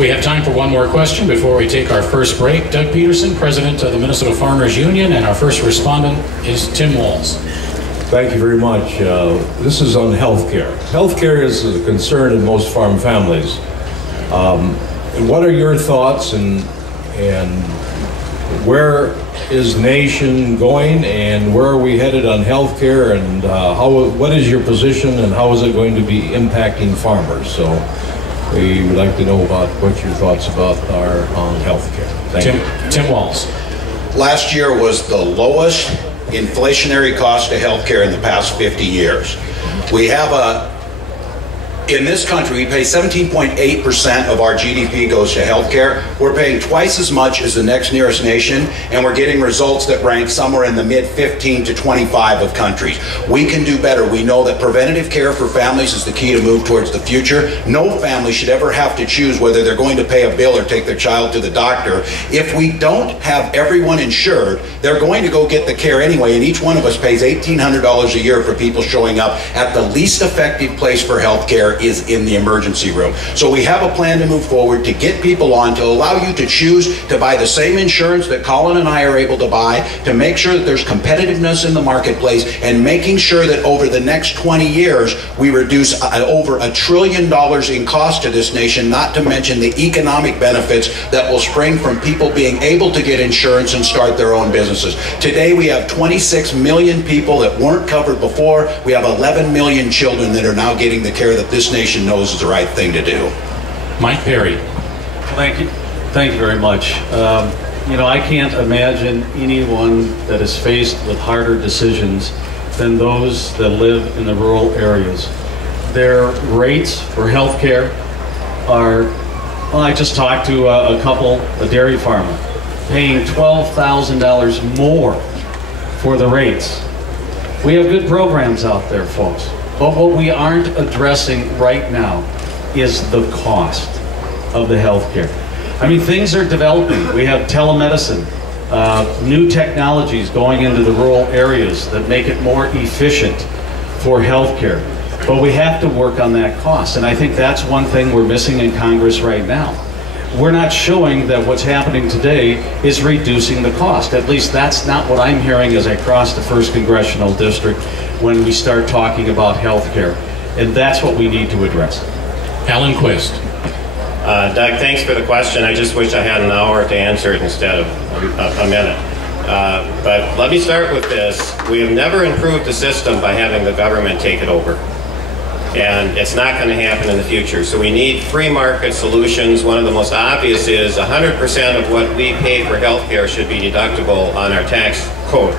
We have time for one more question before we take our first break. Doug Peterson, President of the Minnesota Farmers Union, and our first respondent is Tim Walz. Thank you very much. This is on healthcare. Healthcare is a concern in most farm families. What are your thoughts and where is the nation going and where are we headed on healthcare, and what is your position and how is it going to be impacting farmers? So we would like to know about what your thoughts about are on healthcare. Thank you. Tim Walz. Last year was the lowest inflationary cost of healthcare in the past 50 years. We have in this country, we pay 17.8% of our GDP goes to healthcare. We're paying twice as much as the next nearest nation, and we're getting results that rank somewhere in the mid 15 to 25 of countries. We can do better. We know that preventative care for families is the key to move towards the future. No family should ever have to choose whether they're going to pay a bill or take their child to the doctor. If we don't have everyone insured, they're going to go get the care anyway, and each one of us pays $1,800 a year for people showing up at the least effective place for healthcare is in the emergency room. So we have a plan to move forward to get people on, to allow you to choose to buy the same insurance that Colin and I are able to buy, to make sure that there's competitiveness in the marketplace, and making sure that over the next 20 years we reduce over $1 trillion in cost to this nation, not to mention the economic benefits that will spring from people being able to get insurance and start their own businesses. Today we have 26 million people that weren't covered before. We have 11 million children that are now getting the care that this nation knows is the right thing to do. Mike Parry. Thank you very much. You know, I can't imagine anyone that is faced with harder decisions than those that live in the rural areas. Their rates for health care are, well, I just talked to a dairy farmer, paying $12,000 more for the rates. We have good programs out there, folks. But what we aren't addressing right now is the cost of the healthcare. I mean, things are developing. We have telemedicine, new technologies going into the rural areas that make it more efficient for healthcare. But we have to work on that cost. And I think that's one thing we're missing in Congress right now. We're not showing that what's happening today is reducing the cost. At least that's not what I'm hearing as I cross the 1st Congressional District when we start talking about health care. And that's what we need to address. Alan Quist. Doug, thanks for the question. I just wish I had an hour to answer it instead of a minute. But let me start with this. We have never improved the system by having the government take it over. And it's not going to happen in the future. So we need free market solutions. One of the most obvious is 100% of what we pay for health care should be deductible on our tax code.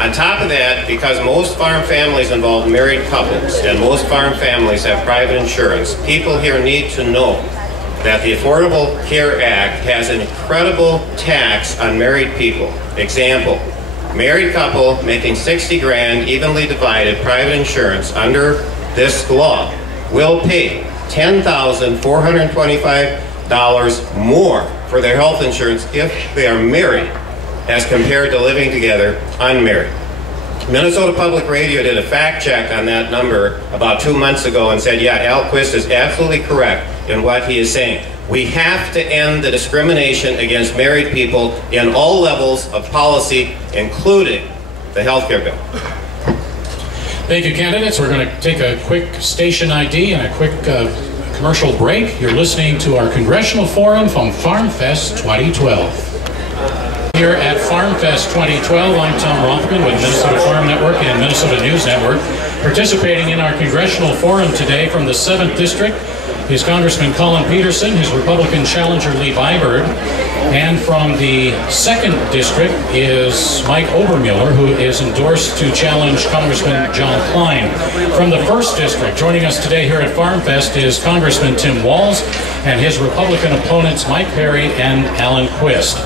On top of that, because most farm families involve married couples and most farm families have private insurance, people here need to know that the Affordable Care Act has an incredible tax on married people. Example, married couple making 60 grand evenly divided private insurance under this law will pay $10,425 more for their health insurance if they are married as compared to living together unmarried. Minnesota Public Radio did a fact check on that number about 2 months ago and said, yeah, Al Quist is absolutely correct in what he is saying. We have to end the discrimination against married people in all levels of policy, including the health care bill. Thank you, candidates. We're going to take a quick station ID and a quick commercial break. You're listening to our Congressional Forum from FarmFest 2012. Here at FarmFest 2012, I'm Tom Rothman with Minnesota Farm Network and Minnesota News Network. Participating in our Congressional Forum today from the 7th District is Congressman Colin Peterson, his Republican challenger Lee Bybird, and from the 2nd District is Mike Obermuller, who is endorsed to challenge Congressman John Klein. From the 1st District, joining us today here at FarmFest is Congressman Tim Walz and his Republican opponents Mike Parry and Alan Quist.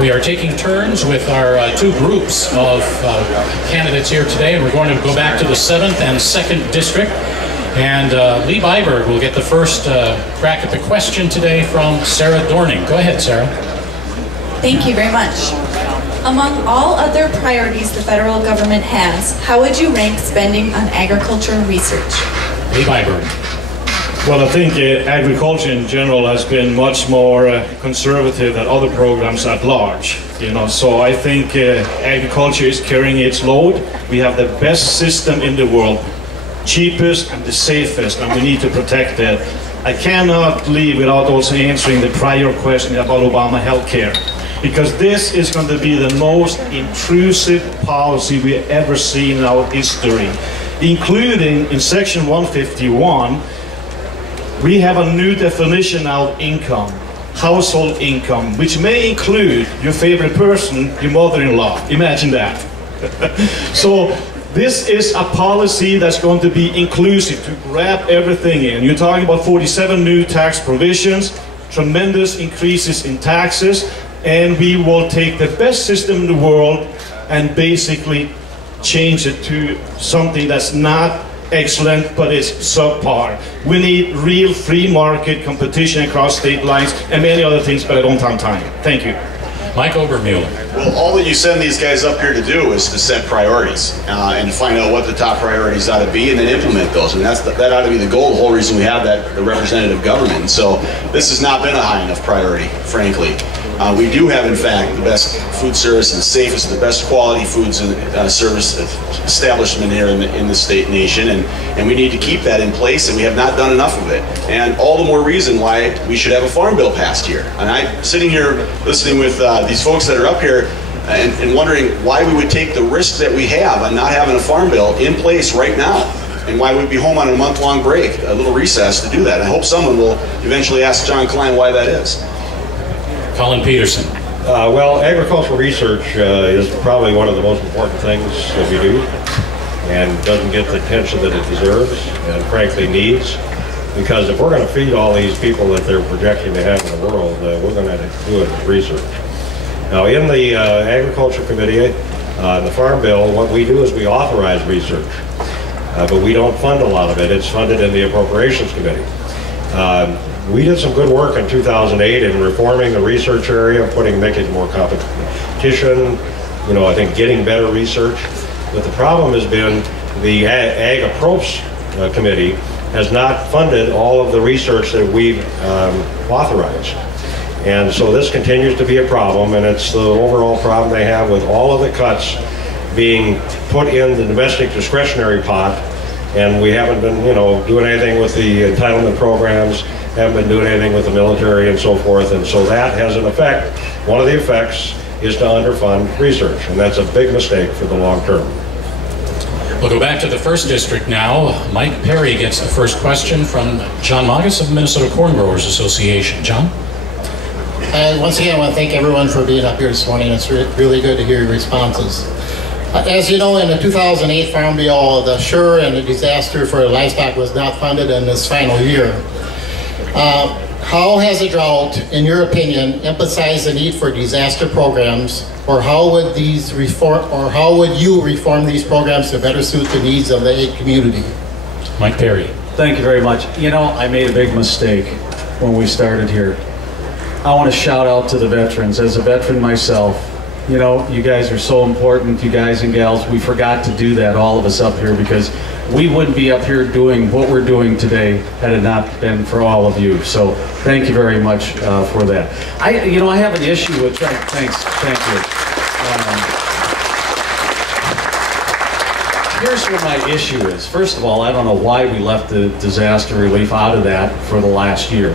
We are taking turns with our two groups of candidates here today, and we're going to go back to the 7th and 2nd District. And Lee Bybird will get the first crack at the question today from Sarah Dorning. Go ahead, Sarah. Thank you very much. Among all other priorities the federal government has, how would you rank spending on agriculture research? Lee Bybird. Well, I think agriculture in general has been much more conservative than other programs at large. So I think agriculture is carrying its load. We have the best system in the world, cheapest and the safest, and we need to protect that. I cannot leave without also answering the prior question about Obama healthcare, because this is going to be the most intrusive policy we've ever seen in our history, including in Section 151. We have a new definition of income, household income, which may include your favorite person, your mother-in-law. Imagine that. So this is a policy that's going to be inclusive, to grab everything in. You're talking about 47 new tax provisions, tremendous increases in taxes, and we will take the best system in the world and basically change it to something that's not excellent, but it's subpar. We need real free market competition across state lines and many other things, but I don't have time. Thank you. Mike Obermueller. Well, all that you send these guys up here to do is to set priorities and to find out what the top priorities ought to be and then implement those. And that ought to be the goal, the whole reason we have the representative government. And so this has not been a high enough priority, frankly. We do have, in fact, the best food service and safest, the best quality foods and service establishment here in the state nation, and we need to keep that in place, and we have not done enough of it. And all the more reason why we should have a farm bill passed here. And I'm sitting here listening with these folks that are up here and wondering why we would take the risk that we have on not having a farm bill in place right now, and why we'd be home on a month-long break, a little recess to do that. I hope someone will eventually ask John Klein why that is. Colin Peterson. Well, agricultural research is probably one of the most important things that we do, and doesn't get the attention that it deserves and frankly needs, because if we're going to feed all these people that they're projecting to have in the world, we're going to do it with research. Now, in the Agriculture Committee, the Farm Bill, what we do is we authorize research, but we don't fund a lot of it. It's funded in the Appropriations Committee. We did some good work in 2008 in reforming the research area, making more competition, I think getting better research. But the problem has been the Ag Approach Committee has not funded all of the research that we've authorized. And so this continues to be a problem, and it's the overall problem they have with all of the cuts being put in the domestic discretionary pot, and we haven't been, doing anything with the entitlement programs, haven't been doing anything with the military and so forth, and so that has an effect. One of the effects is to underfund research, and that's a big mistake for the long term. We'll go back to the 1st District now. Mike Parry gets the first question from John Magus of Minnesota Corn Growers Association. John? Once again, I want to thank everyone for being up here this morning. It's really good to hear your responses. As you know, in the 2008 Farm Bill, the SURE and the disaster for livestock was not funded in this final year. How has the drought, in your opinion, emphasized the need for disaster programs, or how would you reform these programs to better suit the needs of the ag community? Mike Parry. Thank you very much. I made a big mistake when we started here. I want to shout out to the veterans. As a veteran myself, you guys are so important, you guys and gals. We forgot to do that, all of us up here, because we wouldn't be up here doing what we're doing today had it not been for all of you. So thank you very much for that. I have an issue with, thank you. Here's what my issue is. First of all, I don't know why we left the disaster relief out of that for the last year.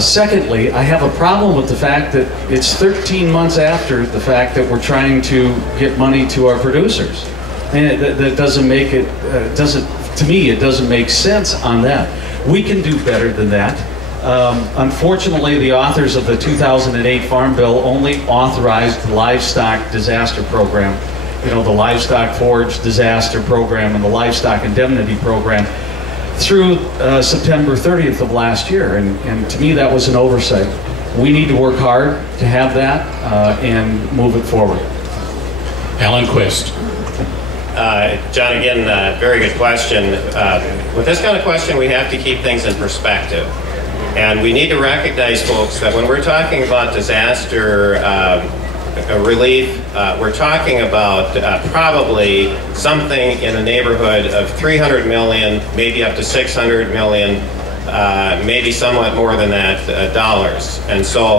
Secondly, I have a problem with the fact that it's 13 months after the fact that we're trying to get money to our producers. And that doesn't make it, to me, it doesn't make sense on that. We can do better than that. Unfortunately, the authors of the 2008 Farm Bill only authorized the livestock disaster program, the livestock forage disaster program and the livestock indemnity program through September 30th of last year, and to me that was an oversight. We need to work hard to have that and move it forward. Alan Quist. John, again, very good question. With this kind of question, we have to keep things in perspective. And we need to recognize, folks, that when we're talking about disaster relief, we're talking about probably something in the neighborhood of 300 million, maybe up to 600 million maybe somewhat more than that dollars. And so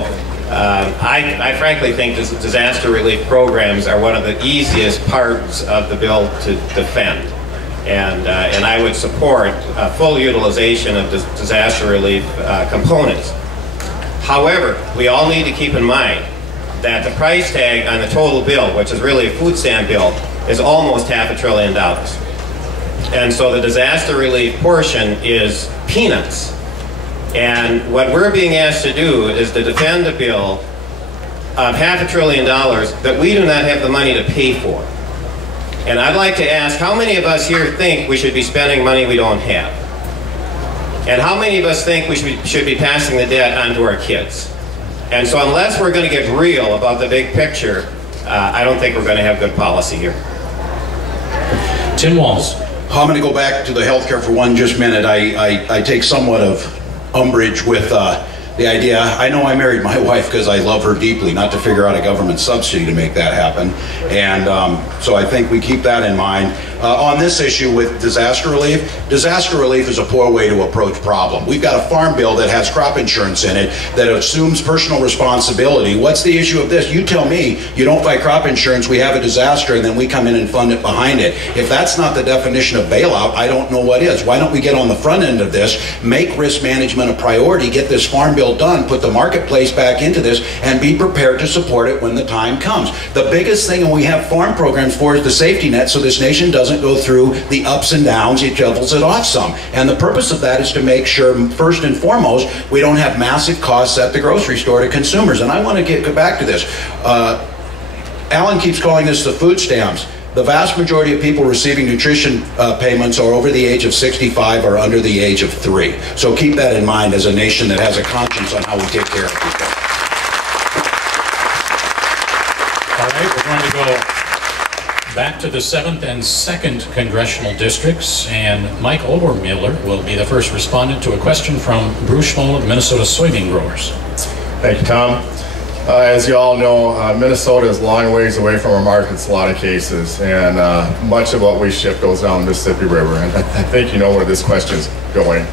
I frankly think disaster relief programs are one of the easiest parts of the bill to defend. And I would support full utilization of disaster relief components. However, we all need to keep in mind that the price tag on the total bill, which is really a food stamp bill, is almost $500 billion. And so the disaster relief portion is peanuts. And what we're being asked to do is to defend a bill of $500 billion that we do not have the money to pay for. And I'd like to ask, how many of us here think we should be spending money we don't have? And how many of us think we should be passing the debt on to our kids? And so unless we're going to get real about the big picture, I don't think we're going to have good policy here. Tim Walz. I'm going to go back to the healthcare for one just minute. I take somewhat of umbrage with the idea. I know I married my wife because I love her deeply, not to figure out a government subsidy to make that happen. And so I think we keep that in mind. On this issue with disaster relief is a poor way to approach problem. We've got a farm bill that has crop insurance in it that assumes personal responsibility. What's the issue of this? You tell me you don't buy crop insurance, we have a disaster, and then we come in and fund it behind it. If that's not the definition of bailout, I don't know what is. Why don't we get on the front end of this, make risk management a priority, get this farm bill done, put the marketplace back into this, and be prepared to support it when the time comes. The biggest thing, and we have farm programs for, is the safety net, so this nation doesn't go through the ups and downs. It levels it off some. And the purpose of that is to make sure, first and foremost, we don't have massive costs at the grocery store to consumers. And I want to get back to this. Alan keeps calling this the food stamps. The vast majority of people receiving nutrition payments are over the age of 65 or under the age of 3. So keep that in mind as a nation that has a conscience on how we take care of people. All right, we're going to go back to the 7th and 2nd Congressional Districts, and Mike Obermiller will be the first respondent to a question from Bruce Schmoll of Minnesota soybean growers. Thank you, Tom. As you all know, Minnesota is a long ways away from our markets in a lot of cases, and much of what we ship goes down the Mississippi River, and I think you know where this question is going.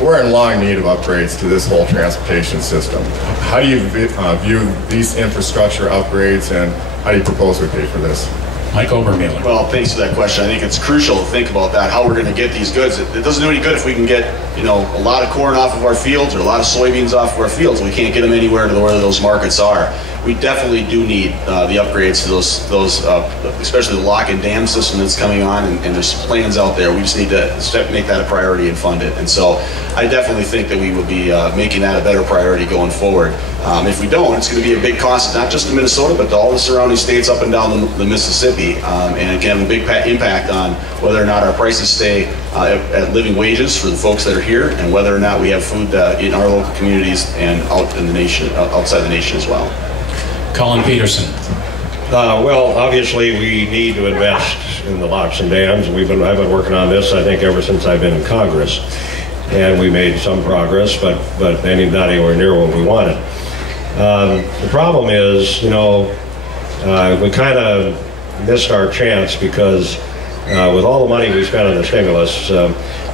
We're in long need of upgrades to this whole transportation system. How do you view these infrastructure upgrades, and how do you propose we pay for this? Mike Obermiller. Well, thanks for that question. I think it's crucial to think about that, how we're going to get these goods. It doesn't do any good if we can get, a lot of corn off of our fields or a lot of soybeans off of our fields. We can't get them anywhere to where those markets are. We definitely do need the upgrades to those especially the lock and dam system that's coming on, and there's plans out there. We just need to make that a priority and fund it. And so I definitely think that we will be making that a better priority going forward. If we don't, it's going to be a big cost, not just to Minnesota, but to all the surrounding states up and down the Mississippi, and it can have a big impact on whether or not our prices stay at living wages for the folks that are here, and whether or not we have food in our local communities and out in the nation, outside the nation as well. Colin Peterson. Well, obviously we need to invest in the locks and dams. I've been working on this, I think, ever since I've been in Congress, and we made some progress, but not anywhere near what we wanted. The problem is, we kind of missed our chance because with all the money we spent on the stimulus,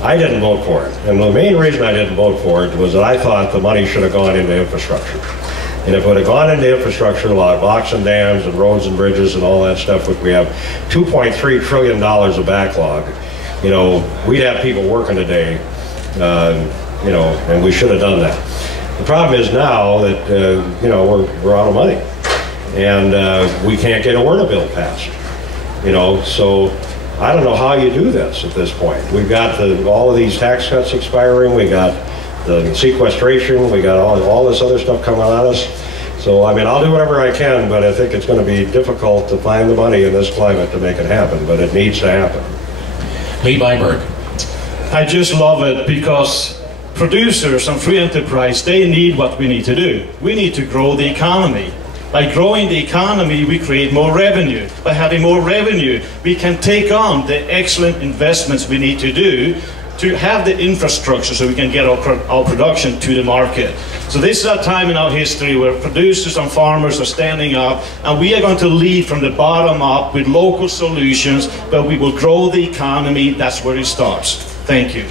I didn't vote for it. And the main reason I didn't vote for it was that I thought the money should have gone into infrastructure. And if it would have gone into infrastructure, locks and dams and roads and bridges and all that stuff, we have $2.3 trillion of backlog. We'd have people working today, and we should have done that. The problem is now that, we're out of money, and we can't get a WRDA bill passed. So I don't know how you do this at this point. We've got all of these tax cuts expiring, we got the sequestration, we got all this other stuff coming at us. So, I'll do whatever I can, but I think it's going to be difficult to find the money in this climate to make it happen, but it needs to happen. Lee Byberg. I just love it because producers and free enterprise, they need what we need to do. We need to grow the economy. By growing the economy, we create more revenue. By having more revenue, we can take on the excellent investments we need to do to have the infrastructure so we can get our production to the market. So this is a time in our history where producers and farmers are standing up, and we are going to lead from the bottom up with local solutions, but we will grow the economy. That's where it starts. Thank you.